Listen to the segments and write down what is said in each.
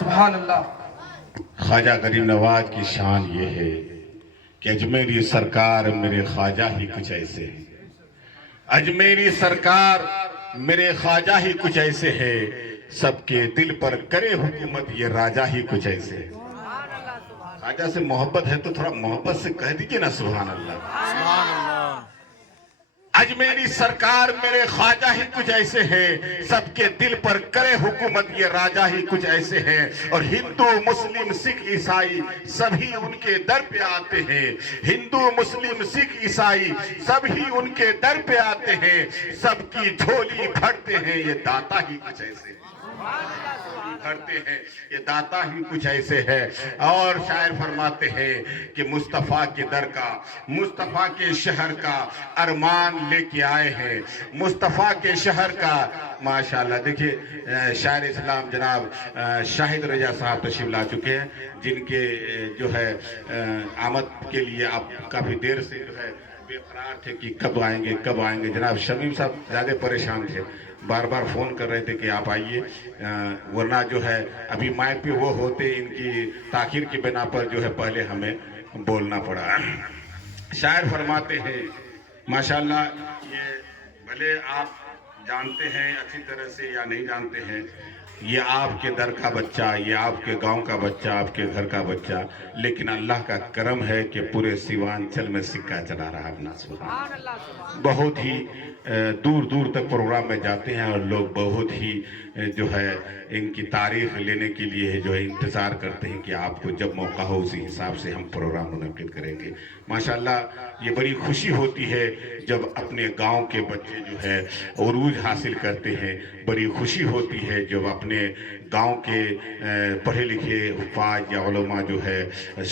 سبحان اللہ۔ خواجہ غریب نواز کی شان یہ ہے کہ اجمیری سرکار میرے خواجہ ہی کچھ ایسے ہیں، اجمیری سرکار میرے خواجہ ہی کچھ ایسے ہے، سب کے دل پر کرے حکومت یہ راجہ ہی کچھ ایسے ہے۔ خواجہ سے محبت ہے تو تھوڑا محبت سے کہہ دیجئے نا سبحان اللہ۔ اجمیری سرکار میرے خواجہ ہی کچھ ایسے ہیں، سب کے دل پر کرے حکومت یہ راجہ ہی کچھ ایسے ہیں، اور ہندو مسلم سکھ عیسائی سبھی ان کے در پہ آتے ہیں، ہندو مسلم سکھ عیسائی سبھی ان کے در پہ آتے ہیں، سب کی جھولی بھرتے ہیں یہ داتا ہی کچھ ایسے ہیں، بھرتے ہیں یہ داتا ہی کچھ ایسے ہے۔ اور شاعر فرماتے ہیں کہ مصطفیٰ کے در کا، مصطفیٰ کے شہر کا ارمان لے کے آئے ہیں، مصطفیٰ کے شہر کا ماشاءاللہ۔ دیکھیے شاعر اسلام جناب شاہد رضا صاحب تشریف لا چکے ہیں، جن کے جو ہے آمد کے لیے آپ کافی دیر سے جو ہے بے قرار تھے کہ کب آئیں گے کب آئیں گے۔ جناب شمیم صاحب زیادہ پریشان تھے، بار بار فون کر رہے تھے کہ آپ آئیے، ورنہ جو ہے ابھی مائک پہ وہ ہوتے، ان کی تاخیر کی بنا پر جو ہے پہلے ہمیں بولنا پڑا۔ شاعر فرماتے ہیں ماشاءاللہ، یہ بھلے آپ جانتے ہیں اچھی طرح سے یا نہیں جانتے ہیں، یہ آپ کے در کا بچہ، یہ آپ کے گاؤں کا بچہ، آپ کے گھر کا بچہ، لیکن اللہ کا کرم ہے کہ پورے سیوانچل میں سکہ چلا رہا اپنا سبحان اللہ۔ بہت ہی دور دور تک پروگرام میں جاتے ہیں، اور لوگ بہت ہی جو ہے ان کی تاریخ لینے کے لیے جو ہے انتظار کرتے ہیں کہ آپ کو جب موقع ہو اسی حساب سے ہم پروگرام منعقد کریں گے۔ ماشاءاللہ یہ بڑی خوشی ہوتی ہے جب اپنے گاؤں کے بچے جو ہے عروج حاصل کرتے ہیں، بڑی خوشی ہوتی ہے جب اپنے گاؤں کے پڑھے لکھے حفاظ یا علماء جو ہے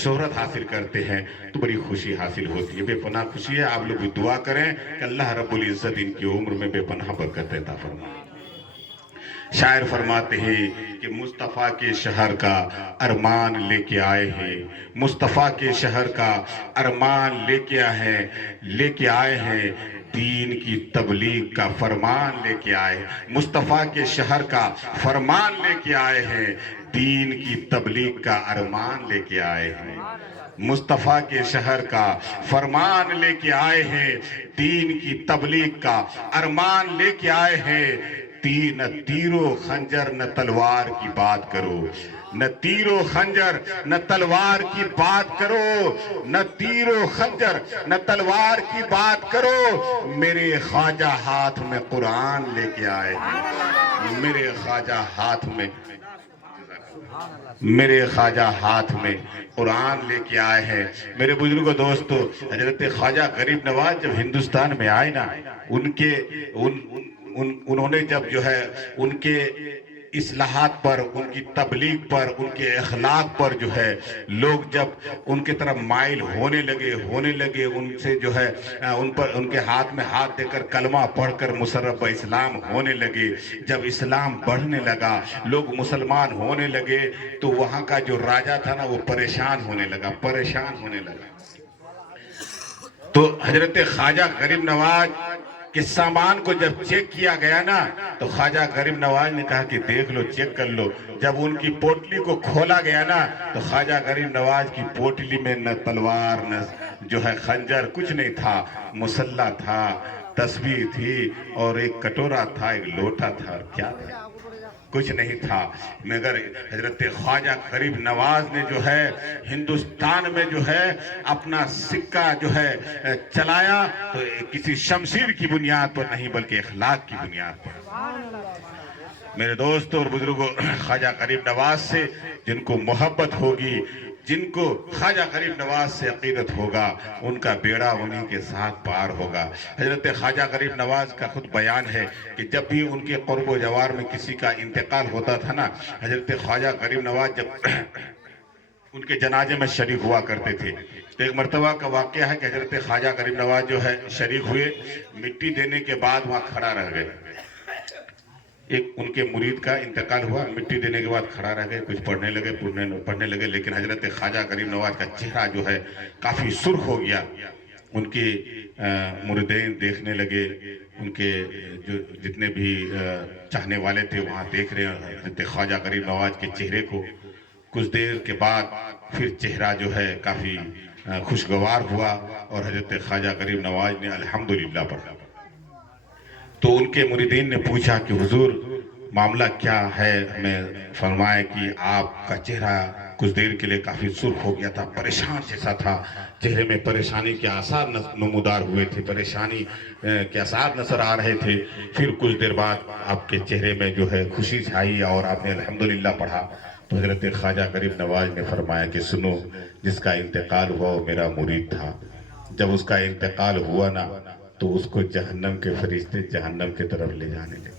شہرت حاصل کرتے ہیں تو بڑی خوشی حاصل ہوتی ہے، بے پناہ خوشی ہے۔ آپ لوگ بھی دعا کریں کہ اللہ رب العزت ان کی عمر میں بے پناہ برکت عطا فرمائے۔ شاعر فرماتے ہیں کہ مصطفیٰ کے شہر کا ارمان لے کے آئے ہیں، مصطفیٰ کے شہر کا ارمان لے کے آئے ہیں، دین کی تبلیغ کا فرمان لے کے آئے، مصطفیٰ کے شہر کا فرمان لے کے آئے ہیں، دین کی تبلیغ کا ارمان لے کے آئے ہیں، مصطفیٰ کے شہر کا فرمان لے کے آئے ہیں، دین کی تبلیغ کا ارمان لے کے آئے ہیں۔ نہ تیر و خنجر نہ تلوار کی بات کرو، نہ تیر و خنجر نہ تلوار کی بات کرو، نہ تیر و خنجر نہ تلوار کی بات کرو، میرے خواجہ ہاتھ میں قرآن لے کے آئے ہیں، میرے خواجہ ہاتھ میں قرآن لے کے آئے ہیں۔ میرے بزرگوں دوستو، حضرت خواجہ غریب نواز جب ہندوستان میں آئے نا، انہوں نے جب جو ہے ان کے اصلاحات پر، ان کی تبلیغ پر، ان کے اخلاق پر جو ہے لوگ جب ان کے طرف مائل ہونے لگے ان سے جو ہے ان کے ہاتھ میں ہاتھ دے کر کلمہ پڑھ کر مسرب اسلام ہونے لگے، جب اسلام بڑھنے لگا، لوگ مسلمان ہونے لگے، تو وہاں کا جو راجہ تھا نا وہ پریشان ہونے لگا۔ تو حضرت خواجہ غریب نواز کہ سامان کو جب چیک کیا گیا نا، تو خواجہ غریب نواز نے کہا کہ دیکھ لو، چیک کر لو۔ جب ان کی پوٹلی کو کھولا گیا نا، تو خواجہ غریب نواز کی پوٹلی میں نہ تلوار نہ جو ہے خنجر کچھ نہیں تھا، مسلح تھا، تسبیح تھی، اور ایک کٹورا تھا، ایک لوٹا تھا، اور کیا تھا؟ کچھ نہیں تھا، مگر حضرت خواجہ غریب نواز نے جو ہے ہندوستان میں جو ہے اپنا سکہ جو ہے چلایا، تو کسی شمشیر کی بنیاد پر نہیں بلکہ اخلاق کی بنیاد پر۔ میرے دوستوں اور بزرگوں، خواجہ غریب نواز سے جن کو محبت ہوگی، جن کو خواجہ غریب نواز سے عقیدت ہوگا، ان کا بیڑا انہی کے ساتھ پار ہوگا۔ حضرت خواجہ غریب نواز کا خود بیان ہے کہ جب بھی ان کے قرب و جوار میں کسی کا انتقال ہوتا تھا نا، حضرت خواجہ غریب نواز جب ان کے جنازے میں شریک ہوا کرتے تھے، تو ایک مرتبہ کا واقعہ ہے کہ حضرت خواجہ غریب نواز جو ہے شریک ہوئے، مٹی دینے کے بعد وہاں کھڑا رہ گئے۔ ایک ان کے مرید کا انتقال ہوا، مٹی دینے کے بعد کھڑا رہ گئے، کچھ پڑھنے لگے، لیکن حضرت خواجہ غریب نواز کا چہرہ جو ہے کافی سرخ ہو گیا۔ ان کے مریدین دیکھنے لگے، ان کے جو جتنے بھی چاہنے والے تھے وہاں دیکھ رہے ہیں حضرت خواجہ غریب نواز کے چہرے کو۔ کچھ دیر کے بعد پھر چہرہ جو ہے کافی خوشگوار ہوا اور حضرت خواجہ غریب نواز نے الحمدللہ پڑھا۔ تو ان کے مریدین نے پوچھا کہ حضور معاملہ کیا ہے؟ ہمیں فرمائے کہ آپ کا چہرہ کچھ دیر کے لیے کافی سرخ ہو گیا تھا، پریشان جیسا تھا، چہرے میں پریشانی کے آثار نمودار ہوئے تھے، پریشانی کے آثار نظر آ رہے تھے۔ پھر کچھ دیر بعد آپ کے چہرے میں جو ہے خوشی چھائی اور آپ نے الحمدللہ پڑھا۔ تو حضرت خواجہ غریب نواز نے فرمایا کہ سنو، جس کا انتقال ہوا وہ میرا مرید تھا، جب اس کا انتقال ہوا نا تو اس کو جہنم کے فرشتے جہنم کی طرف لے جانے لگے۔